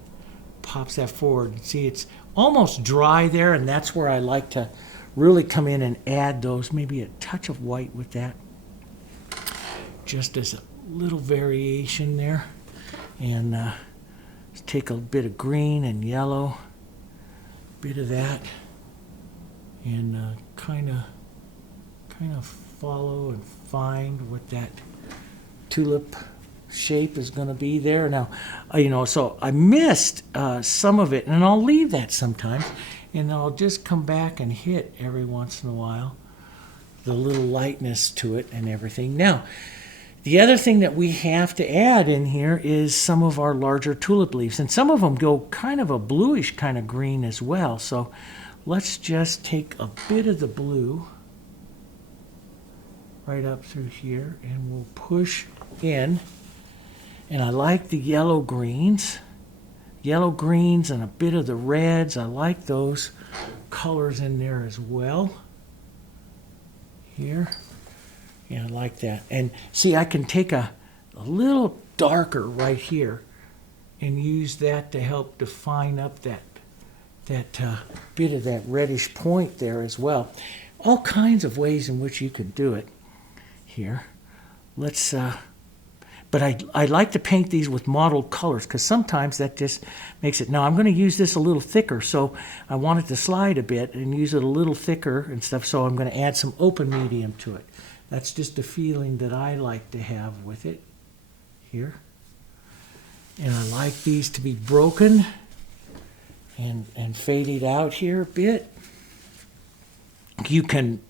pops that forward. See, it's almost dry there, and that's where I like to really come in and add those, maybe a touch of white with that, just as a little variation there. And let's take a bit of green and yellow, bit of that, and kind of follow and find what that tulip shape is going to be there. Now, so I missed some of it, and I'll leave that sometimes, and I'll just come back and hit every once in a while the little lightness to it and everything. Now, the other thing that we have to add in here is some of our larger tulip leaves, and some of them go kind of a bluish kind of green as well. So let's just take a bit of the blue right up through here, and we'll push in. And I like the yellow greens and a bit of the reds. I like those colors in there as well. Here. Yeah, I like that. And see, I can take a little darker right here and use that to help define up that bit of that reddish point there as well. All kinds of ways in which you could do it here. Let's, but I like to paint these with mottled colors because sometimes that just makes it. Now I'm going to use this a little thicker, so I want it to slide a bit and use it a little thicker and stuff, so I'm going to add some open medium to it. That's just a feeling that I like to have with it here. And I like these to be broken and faded out here a bit. You can,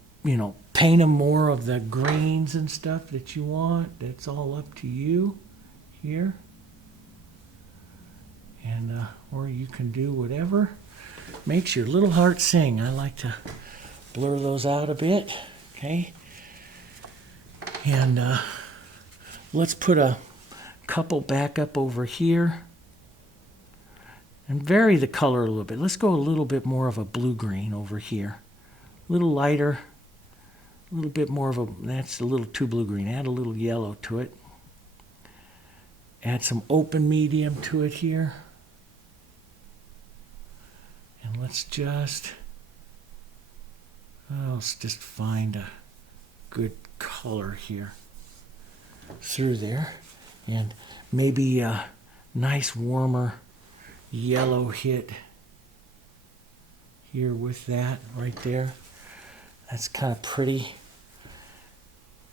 paint them more of the greens and stuff that you want. That's all up to you here. And or you can do whatever makes your little heart sing. I like to blur those out a bit. Okay. And let's put a couple back up over here and vary the color a little bit. Let's go a little bit more of a blue-green over here. A little lighter, a little bit more of a, that's a little too blue-green. Add a little yellow to it. Add some open medium to it here. And let's just find a good color here through there, and maybe a nice warmer yellow hit here with that right there. That's kind of pretty.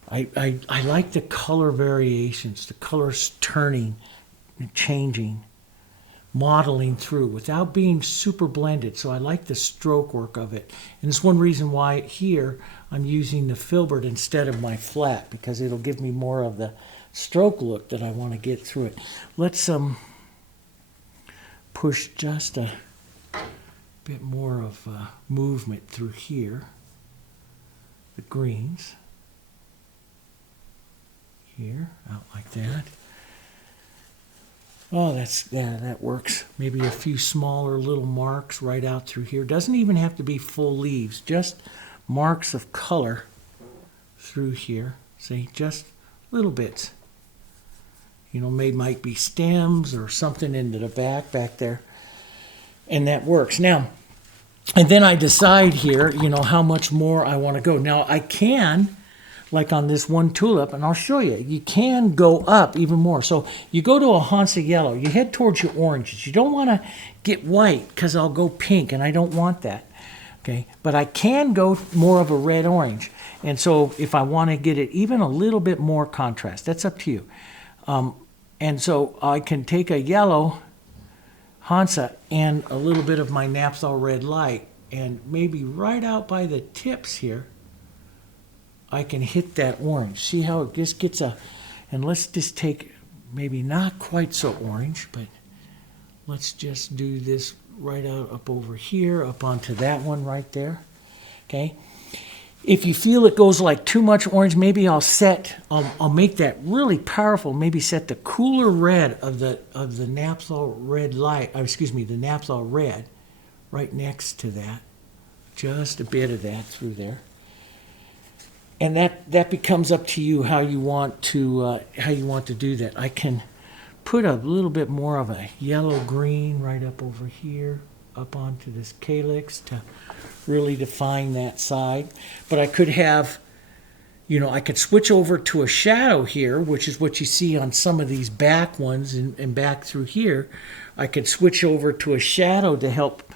I like the color variations, the colors turning and changing, modeling through without being super blended. So I like the stroke work of it. And it's one reason why here I'm using the filbert instead of my flat, because it'll give me more of the stroke look that I want to get through it. Let's push just a bit more of movement through here. The greens here, out like that. Oh, that works. Maybe a few smaller little marks right out through here. Doesn't even have to be full leaves, just marks of color through here. See, just little bits. maybe might be stems or something into the back there. And that works. Now, and then I decide here, how much more I want to go. Now, I can, like on this one tulip, and I'll show you, you can go up even more. So you go to a Hansa Yellow, you head towards your oranges. You don't want to get white because I'll go pink, and I don't want that. Okay, but I can go more of a red-orange. And so if I want to get it even a little bit more contrast, that's up to you. And so I can take a yellow Hansa and a little bit of my Naphthol Red Light, and maybe right out by the tips here, I can hit that orange. See how it just gets and let's just take maybe not quite so orange, but let's just do this right out up over here, up onto that one right there. Okay. If you feel it goes like too much orange, maybe I'll make that really powerful. Maybe set the cooler red of the Naphthol Red Light, the Naphthol Red, right next to that. Just a bit of that through there, and that becomes up to you how you want to do that. I can put a little bit more of a yellow green right up over here, up onto this calyx to really define that side. But I could have, I could switch over to a shadow here, which is what you see on some of these back ones and back through here. I could switch over to a shadow to help,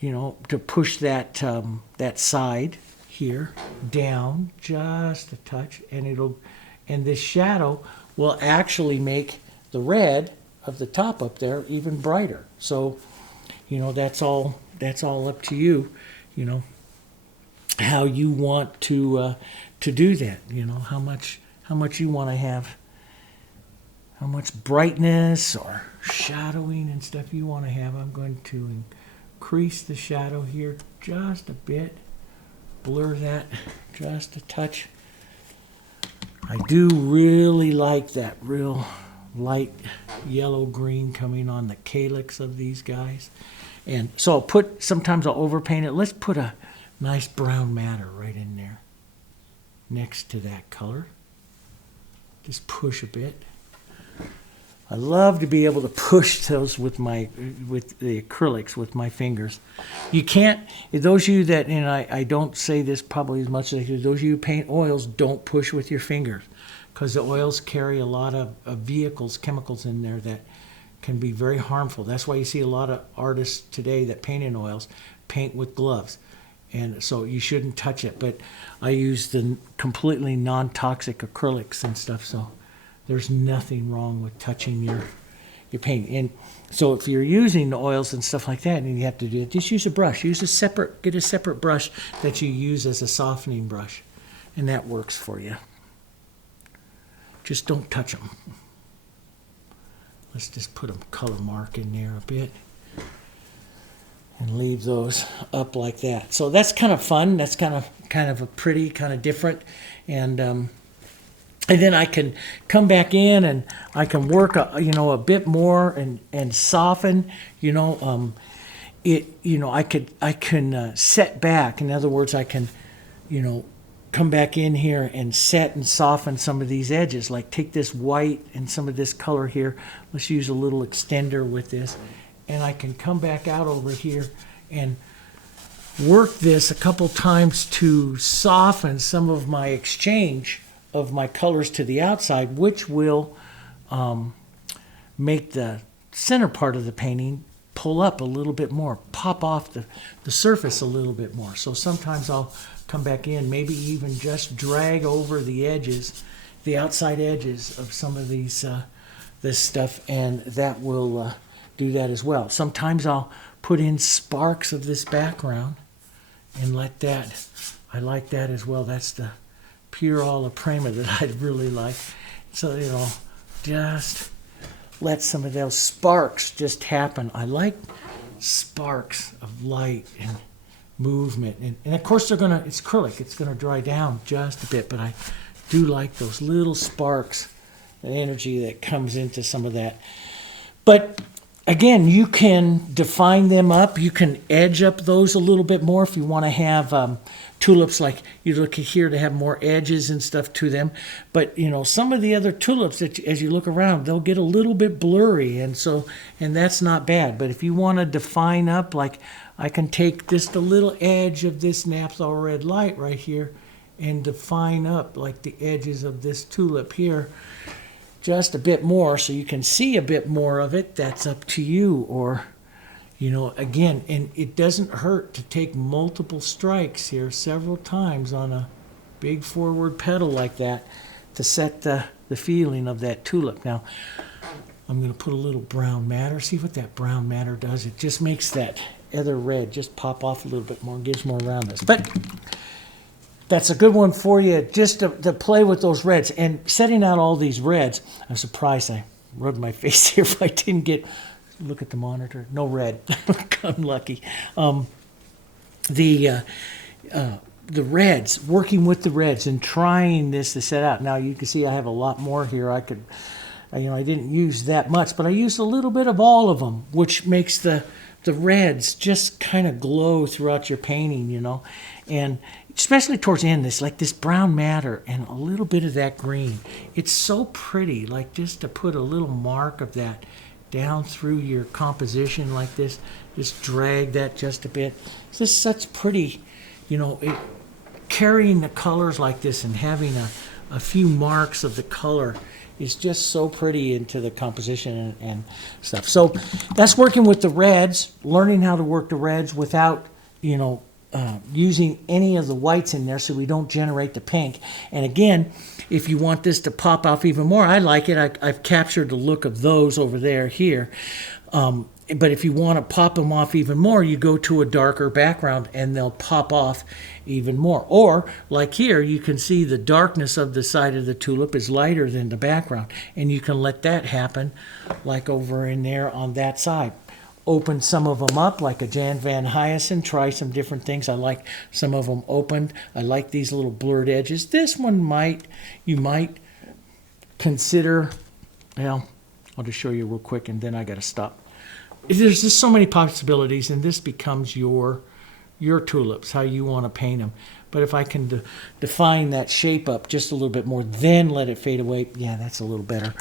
to push that that side here down just a touch, and this shadow will actually make the red of the top up there even brighter. So, that's all up to you, how you want to do that, how much you want to have, how much brightness or shadowing and stuff you want to have. I'm going to increase the shadow here just a bit, blur that just a touch. I do really like that real light yellow green coming on the calyx of these guys. And so sometimes I'll overpaint it. Let's put a nice brown matter right in there next to that color. Just push a bit. I love to be able to push those with the acrylics with my fingers. You can't, those of you that, and I don't say this probably as much as I do, those of you who paint oils, don't push with your fingers, because the oils carry a lot of chemicals in there that can be very harmful. That's why you see a lot of artists today that paint in oils paint with gloves. And so you shouldn't touch it. But I use the completely non-toxic acrylics and stuff, so there's nothing wrong with touching your paint. And so if you're using the oils and stuff like that, and you have to do it, just use a brush. Get a separate brush that you use as a softening brush, and that works for you. Just don't touch them. Let's just put a color mark in there a bit and leave those up like that. So that's kind of fun. That's kind of a pretty, kind of different. And then I can come back in and I can work a bit more and soften. I can set back. In other words, I can come back in here and set and soften some of these edges. Like take this white and some of this color here. Let's use a little extender with this. And I can come back out over here and work this a couple times to soften some of my exchange of my colors to the outside, which will make the center part of the painting pull up a little bit more, pop off the surface a little bit more. So sometimes I'll come back in, maybe even just drag over the edges, the outside edges of some of this stuff, and that will do that as well. Sometimes I'll put in sparks of this background and I like that as well. That's the pure alla prima that I really like. So, just let some of those sparks just happen. I like sparks of light and movement. And of course it's acrylic. It's going to dry down just a bit, but I do like those little sparks, the energy that comes into some of that. But again, you can define them up. You can edge up those a little bit more if you want to have tulips like you look here to have more edges and stuff to them. But you know, some of the other tulips that as you look around, they'll get a little bit blurry, and that's not bad. But if you want to define up, like I can take just a little edge of this Naphthol Red Light right here and define up like the edges of this tulip here just a bit more so you can see a bit more of it. That's up to you. Or, you know, again, and it doesn't hurt to take multiple strikes here several times on a big forward petal like that to set the feeling of that tulip. Now, I'm going to put a little brown matter. See what that brown matter does. It just makes that other red just pop off a little bit more and gives more roundness. But that's a good one for you, just to play with those reds. And setting out all these reds, I'm surprised I rubbed my face here if I didn't get, look at the monitor, no red. I'm lucky. The reds, working with the reds and trying this to set out. Now you can see I have a lot more here. I could, you know, I didn't use that much, but I used a little bit of all of them, which makes the reds just kind of glow throughout your painting, you know. And especially towards the end, this brown matter and a little bit of that green. It's so pretty, like just to put a little mark of that down through your composition like this. Just drag that just a bit. It's just such pretty, you know, carrying the colors like this and having a few marks of the color is just so pretty into the composition and stuff. So that's working with the reds, learning how to work the reds without, you know, using any of the whites in there so we don't generate the pink. And again, if you want this to pop off even more, I like it. I've captured the look of those over there here. But if you want to pop them off even more, you go to a darker background and they'll pop off even more. Or, like here, you can see the darkness of the side of the tulip is lighter than the background. And you can let that happen like over in there on that side. Open some of them up like a Jan Van Hyacinth. Try some different things. I like some of them opened. I like these little blurred edges. This one you might consider, well, I'll just show you real quick and then I got to stop. There's just so many possibilities, and this becomes your tulips, how you want to paint them. But if I can define that shape up just a little bit more, then let it fade away, yeah, that's a little better.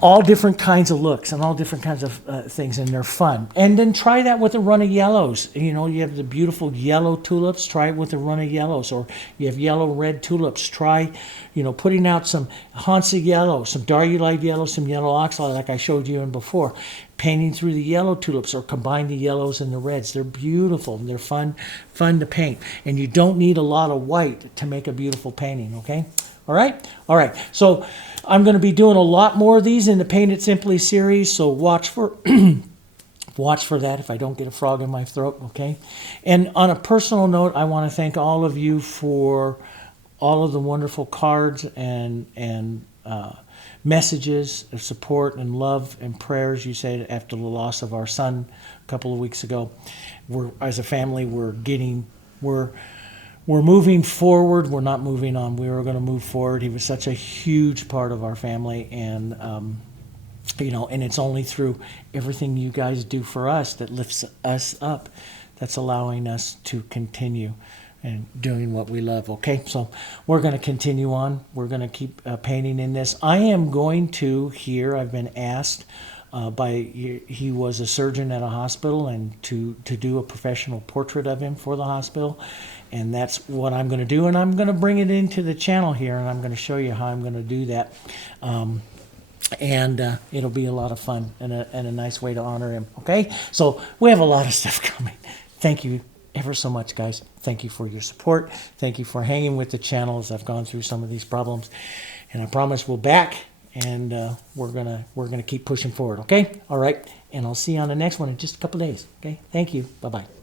All different kinds of looks and all different kinds of things, and they're fun. And then try that with a run of yellows. You know, you have the beautiful yellow tulips, try it with a run of yellows. Or you have yellow red tulips, try, you know, putting out some Hansa Yellow, some Darulite Yellow, some yellow oxalate like I showed you in before. Painting through the yellow tulips or combine the yellows and the reds. They're beautiful and they're fun to paint. And you don't need a lot of white to make a beautiful painting, okay? All right? All right. So I'm going to be doing a lot more of these in the Paint It Simply series, so watch for watch for that if I don't get a frog in my throat, okay? And on a personal note, I want to thank all of you for all of the wonderful cards and messages of support and love and prayers you said after the loss of our son a couple of weeks ago. As a family, we're moving forward. We're not moving on. We were going to move forward. He was such a huge part of our family, and you know, and it's only through everything you guys do for us that lifts us up, that's allowing us to continue and doing what we love. Okay, so we're going to continue on. We're going to keep painting in this. I am going to here, I've been asked he was a surgeon at a hospital, and to do a professional portrait of him for the hospital. And that's what I'm going to do. And I'm going to bring it into the channel here, and I'm going to show you how I'm going to do that. And it'll be a lot of fun and a nice way to honor him. Okay, so we have a lot of stuff coming. Thank you ever so much, guys. Thank you for your support. Thank you for hanging with the channel as I've gone through some of these problems. And I promise we'll back, and we're gonna keep pushing forward. Okay, all right. And I'll see you on the next one in just a couple days. Okay, thank you. Bye bye.